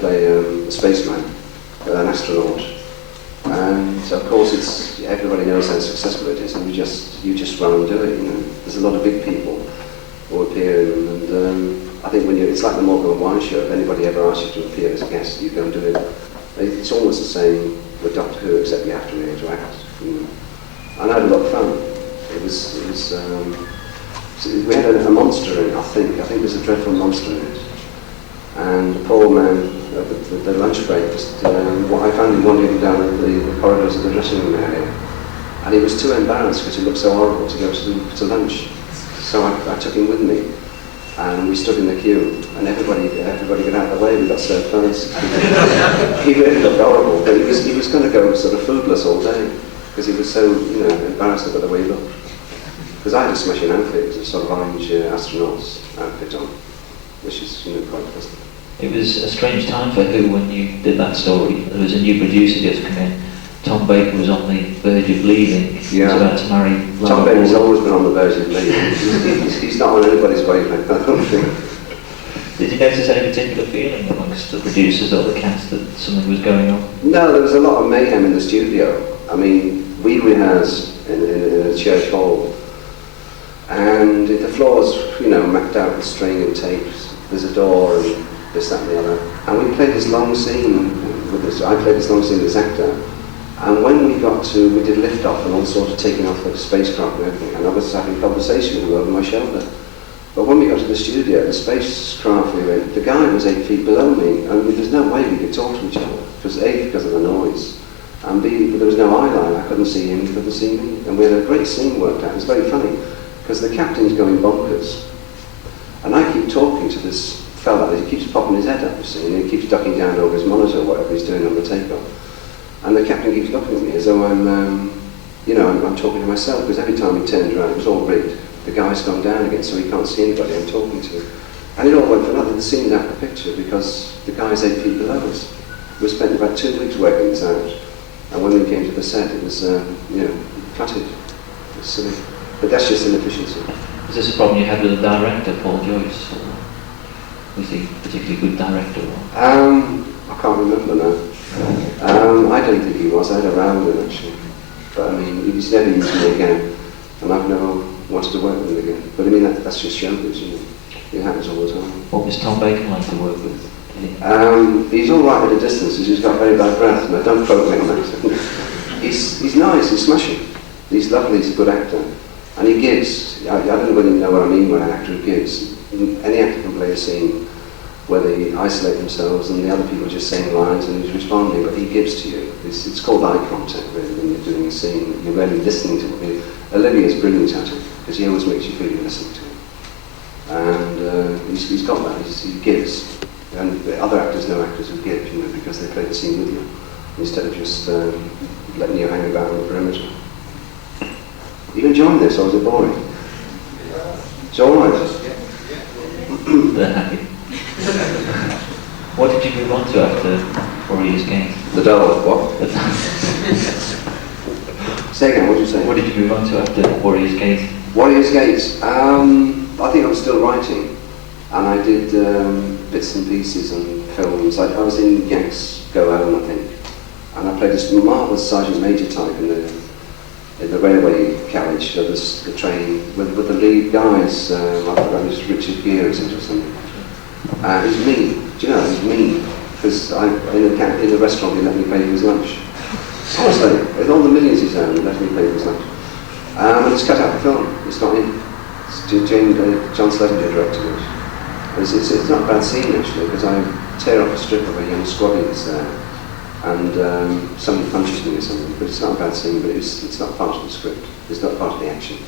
play a spaceman, an astronaut. And of course, everybody knows how successful it is, and you just run and do it. You know, there's a lot of big people who appear, and I think it's like the Morgan and Wine show. If anybody ever asks you to appear as a guest, you go and do it. It's almost the same with Doctor Who, except you have to really interact. You know. And I had a lot of fun. We had a monster in it. I think there's a dreadful monster in it. And the poor man at the lunch break, I found him wandering down the corridors of the dressing room area, and he was too embarrassed because he looked so horrible to go to lunch. So I took him with me, and we stood in the queue, and everybody got out of the way. We got served first. He really looked horrible, but he was going to go sort of foodless all day because he was so embarrassed about the way he looked. Because I had a smashing outfit, it was a sort of orange astronaut's outfit on, which is quite pleasant. It was a strange time for Who when you did that story. There was a new producer just come in. Tom Baker was on the verge of leaving. He was about to marry Laura. Tom Baker's always been on the verge of leaving. He's not on anybody's wavelength, I don't think. Did you notice any particular feeling amongst the producers or the cast that something was going on? No, there was a lot of mayhem in the studio. I mean, we rehearsed in a church hall, and the floor's mapped out with string and tapes. There's a door and this, that and the other. And we played this long scene with this. I played this long scene with this actor. And when we did lift off and all sorts of taking off the spacecraft and everything, and I was having a conversation with him over my shoulder. But when we got to the studio, the spacecraft we were in, the guy was 8 feet below me, and there's no way we could talk to each other. Because A, because of the noise, and B, there was no eye line. I couldn't see him, he couldn't see me. And we had a great scene worked out. It was very funny, because the captain's going bonkers. And I keep talking to this fella, he keeps popping his head up, you see, and he keeps ducking down over his monitor, whatever he's doing on the takeoff. And the captain keeps looking at me as though I'm talking to myself, because every time he turned around, it was all rigged. The guy's gone down again, so he can't see anybody I'm talking to. And it all went for nothing. The scene's out of the picture, because the guy's 8 feet below us. We spent about 2 weeks working this out. And when we came to the set, it was, cluttered. It was silly. But that's just inefficiency. Was this a problem you had with the director, Paul Joyce? Or was he a particularly good director? I can't remember now. I don't think he was. I had a row with him, actually. But I mean, he's never used me again, and I've never wanted to work with him again. But I mean, that's just showbiz, It happens all the time. What was Tom Baker like to work with? He's all right at a distance, because he's got very bad breath, and I don't quote me on that. He's nice, he's smashing. He's lovely, he's a good actor. And he gives. I don't really know what I mean when an actor gives. Any actor can play a scene where they isolate themselves and the other people are just saying lines and he's responding, but he gives to you. It's called eye contact, really, when you're doing a scene. You're really listening to him. Olivia's brilliant at it, because he always makes you feel you're listening to him. And he's got that, he gives. And the other actors know actors who give, because they play the scene with you, instead of just letting you hang about on the perimeter. Are you enjoying this, or is it boring? It's all right. They're happy. What did you move on to after Warriors Gate? The doll, what? Say again, what did you say? What did you move on to after Warriors Gate? Warriors Gate, I think I was still writing, and I did bits and pieces and films. I was in Yanks Go Home, I think, and I played this marvellous Sergeant Major type in the railway carriage, so the train, with the lead guys. I forgot, it was Richard Gere or something. It was mean, do you know, it was mean, because in the restaurant he let me pay for his lunch. Honestly, with all the millions he's earned, he let me pay for his lunch. And it's cut out the film, it's not in. John Schlesinger directed it. It's not a bad scene actually, because I tear up a strip of a young squaddy that's there, and somebody punches me or something, but it's not a bad scene, but it's not part of the script, it's not part of the action.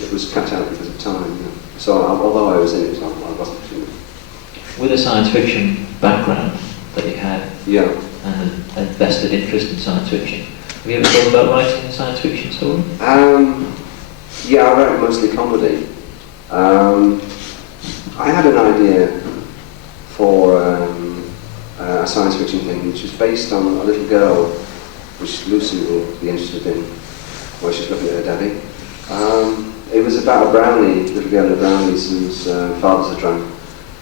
It was cut out because of time, So although I was in it, I wasn't in it. With a science fiction background that you had, and a vested interest in science fiction, have you ever thought about writing a science fiction story? Yeah, I wrote mostly comedy. I had an idea for a science fiction thing which was based on a little girl, which Lucy will be interested in, where she's looking at her daddy. It was about a brownie, little girl in the brownies whose father's a drunk,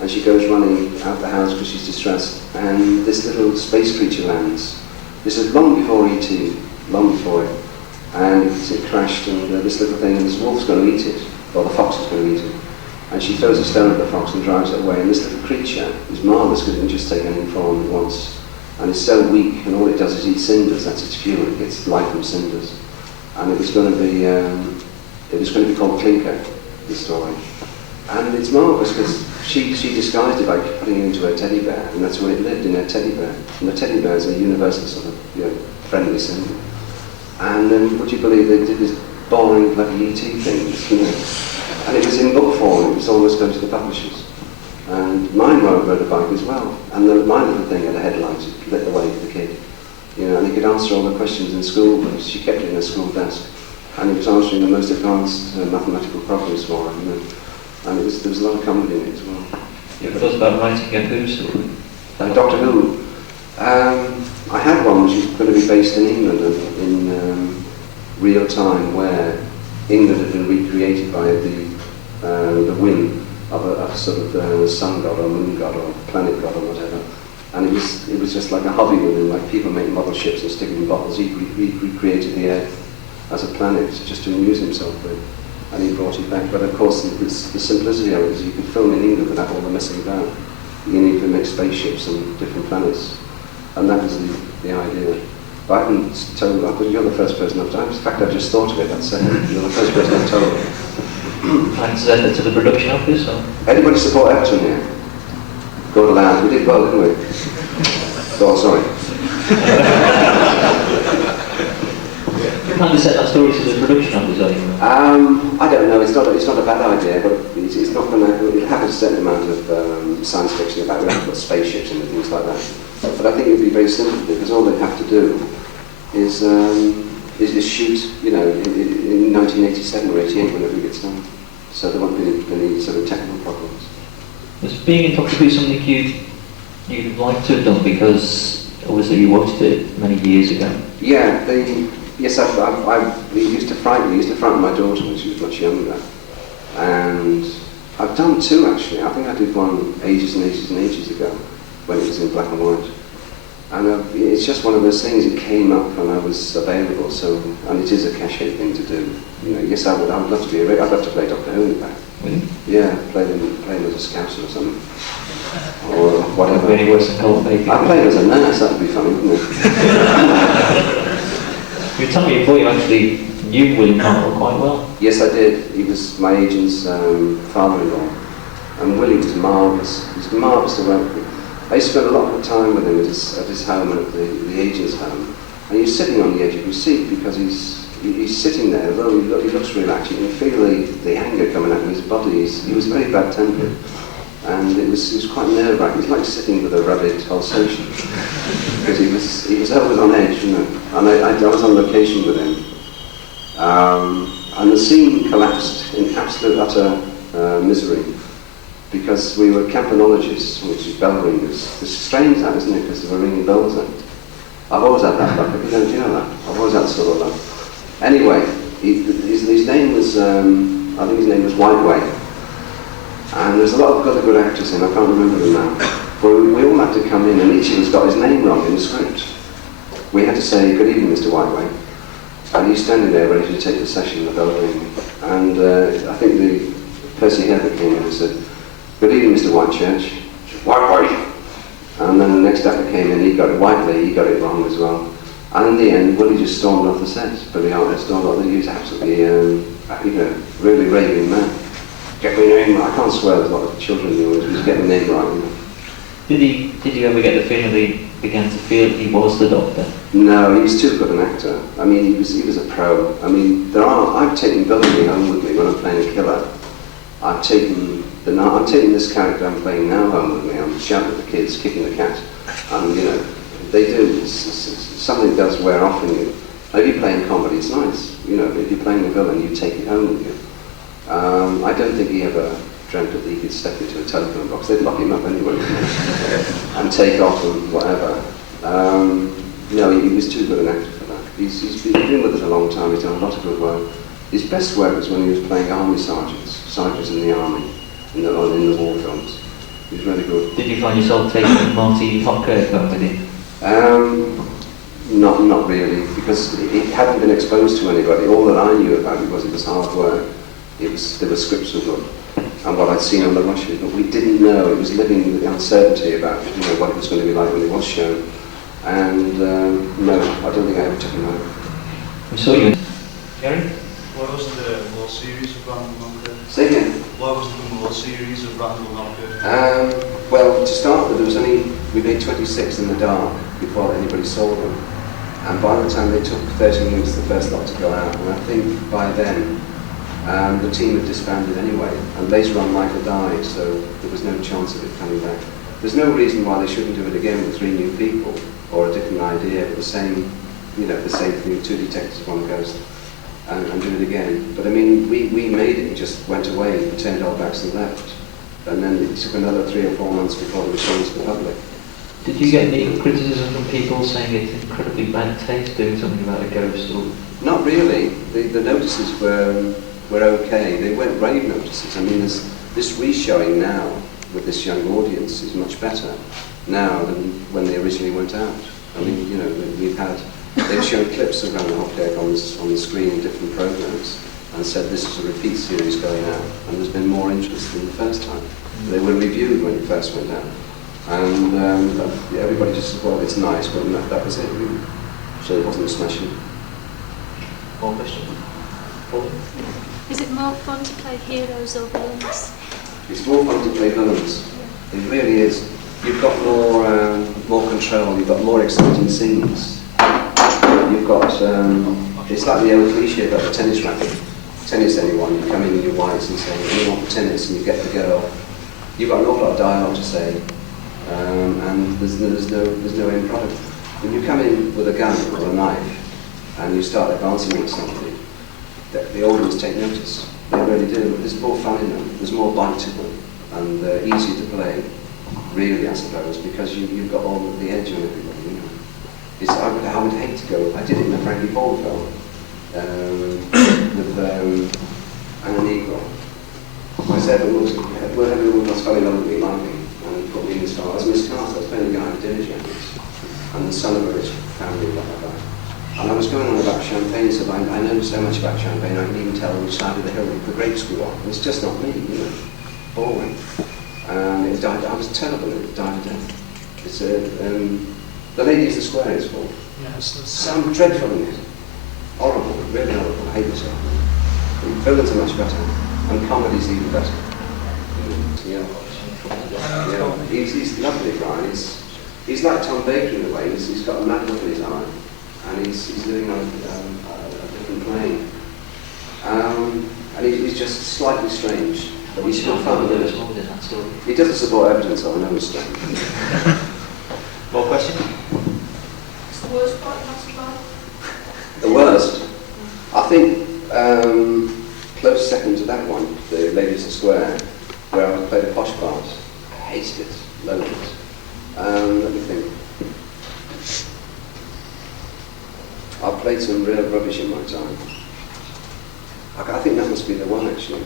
and she goes running out the house because she's distressed, and this little space creature lands. This is long before E.T., long before it, and it crashed, and this little thing, and this wolf's going to eat it, or the fox is going to eat it. And she throws a stone at the fox and drives it away, and this little creature is marvellous because it can just take any form it wants. And it's so weak, and all it does is eat cinders. That's its fuel. It gets life from cinders. And it was going to be called Clinker, the story. And it's marvellous because she disguised it by putting it into a teddy bear, and that's where it lived, in a teddy bear. And the teddy bear is a universal sort of, friendly symbol. And then, would you believe they did this boring bloody E.T. thing, And it was in book form. It was almost going to the publishers. And mine rode a bike as well. And my little thing had a headlight, it lit the way for the kid. And he could answer all the questions in school, but she kept it in her school desk. And he was answering the most advanced mathematical problems for her, And there was a lot of comedy in it as well. You ever thought about writing a Who story? Doctor Who? I had one which was going to be based in England in real time, where England had been recreated by the whim of a sort of sun god or moon god or planet god or whatever. And it was just like a hobby with him, like people make model ships and stick them in bottles. He recreated the Earth as a planet just to amuse himself with, and he brought it back. But of course, the simplicity of it is you could film in England without all the messing about. You could make spaceships and different planets, and that was the idea. But I haven't told. You're the first person I've told. In fact, I just thought of it that second. You're the first person I've told. And send it to the production office, or? Anybody support Everton here? Go loud. We did well, didn't we? Go on, sorry. You plan to send that story to the production office, are you? I don't know. It's not a bad idea, but it's not going to. It has a certain amount of science fiction about. We have to put spaceships in and things like that. But I think it would be very simple because all they'd have to do is shoot, in 1987 or 88 whenever it gets done. So there won't be any sort of technical problems. Was being in Doctor Who something you'd like to have done because obviously you watched it many years ago? Yeah, yes, it used to frighten me. It used to frighten my daughter when she was much younger. And I've done two actually. I think I did one ages and ages and ages ago when it was in black and white. And it's just one of those things. It came up when I was available. And it is a cachet thing to do. Yes, I would love to be. I'd love to play Doctor Who in fact. Really? Yeah, play him as a scouser or something, or whatever. Really worse than Cold Baby. I'd play him as a nurse. That'd be funny, wouldn't it? You tell me before you actually knew William Hartnell quite well. Yes, I did. He was my agent's father-in-law, and Willie was marvellous. He was marvellous to work with. I used to spend a lot of time with him at his home and at the agent's home, and he's sitting on the edge of his seat because he's sitting there, although he looks relaxed. You can feel the anger coming out of his body. He was very bad-tempered, and it was quite nerve-wracking. It was like sitting with a rabid Alsatian, because he was always on edge, And I was on location with him, and the scene collapsed in absolute utter misery, because we were campanologists, which is bell ringers. It's strange that, isn't it? Because they were ringing bells then. I've always had that luck. Do you know that? I've always had sort of luck. Anyway, his name was, I think his name was Whiteway. And there's a lot of other good actors in, I can't remember them now. But we all had to come in, and each of us got his name wrong in the script. We had to say, "Good evening, Mr. Whiteway." And he's standing there ready to take the session, the bell ring. And I think Percy Herbert came in and said, "Good evening, Mr. Whitechurch." "Whiteway." And then the next actor came in, he got it Whiteley, he got it wrong as well. And in the end, Willie just stormed off the set. Billy Hartnell stormed off. He was absolutely, really raving mad. Get my name right. I can't swear, there's a lot of children in the audience, just get my name right. Did you ever get the feeling that he began to feel he was the Doctor? No, he was too good an actor. I mean, he was a pro. I mean, I've taken Billy home with me when I'm playing a killer. I've taken this character I'm playing now home with me. I'm shouting at the kids, kicking the cat. And, they do. Something does wear off on you. If you're playing comedy, it's nice. If you're playing a villain, you take it home with you. I don't think he ever dreamt that he could step into a telephone box. They'd lock him up anyway and take off and whatever. No, he was too good an actor for that. He's been with us a long time. He's done a lot of good work. His best work was when he was playing army sergeants in the army, in the war films. He's really good. Did you find yourself taking Marty Hopkirk home with you? Not really, because it hadn't been exposed to anybody. All that I knew about it was hard work. There were scripts were good, and what I'd seen on the rushes, but we didn't know. It was living with the uncertainty about what it was going to be like when it was shown. And no, I don't think I ever took him home. We saw you. Gary? What was the whole series of Randall and Hopkirk? Say again? What was the whole series of Randall and Hopkirk? Well, to start with, we made 26 in the dark before anybody saw them. And by the time they took 13 weeks, the first lot to go out, and I think by then the team had disbanded anyway, and later on Michael died, so there was no chance of it coming back. There's no reason why they shouldn't do it again with 3 new people, or a different idea, but the same thing, 2 detectives, 1 ghost, and do it again. But I mean, we made it and just went away, turned our backs and left. And then it took another 3 or 4 months before they were shown to the public. Did you get any criticism from people saying it's incredibly bad taste doing something about a ghost? Or? Not really. The notices were okay. They weren't rave notices. I mean, this re-showing now with this young audience is much better now than when they originally went out. I mean, they've shown clips of Randall and Hopkirk on the screen in different programs and said this is a repeat series going out, and there's been more interest than the first time. They were reviewed when it first went out. And everybody just said, well, it's nice, but that was it, really. So it wasn't a smashing. More questions? Paul? Is it more fun to play heroes or villains? It's more fun to play villains. It really is. You've got more control, you've got more exciting scenes. You've got, it's like the old cliche about the tennis racket. Tennis anyone, you come in your whites and say, you want tennis, and you get the girl. You've got an awful lot of dialogue to say. And there's no end product. When you come in with a gun or a knife and you start advancing with somebody, the audience take notice. They really do. There's more fun in them. There's more bite to them, and they're easier to play. Really, I suppose, because you've got all the edge on everybody. I would hate to go. I did it in the Frankie Ball film with Anna Negro. Because everyone was falling in love with me, like me. And put me in this car. I was Miss Carter, I was playing a guy with dinner jackets, and the son of a rich family, blah blah blah. And I was going on about champagne, so I know so much about champagne, I can even tell which side of the hill the grapes grew on. It's just not me, boring. And it died. I was terrible. It died a death. It's The Lady is the Square it's called. Yes. Sound dreadful in it. Horrible, really horrible. I hate myself. Villains are much better, and comedy's even better. Yeah. He's lovely, Brian. He's like Tom Baker in a way. He's got a mad look in his eye, and he's living on a different plane. And he's just slightly strange, but he's still fun. He doesn't support evidence, so I know he's strange. More questions? What's the worst part of Marty? The worst? I think close second to that one, the Ladies of Square, where I played a posh part. I hated it, loathed it. Let me think. I've played some real rubbish in my time. I think that must be the one, actually.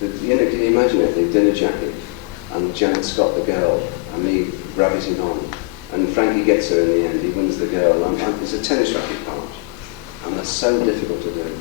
Can you imagine it, the dinner jacket, and Janet Scott, the girl, and me rabbiting on, and Frankie gets her in the end, he wins the girl, and it's a tennis racket part, and they're so difficult to do.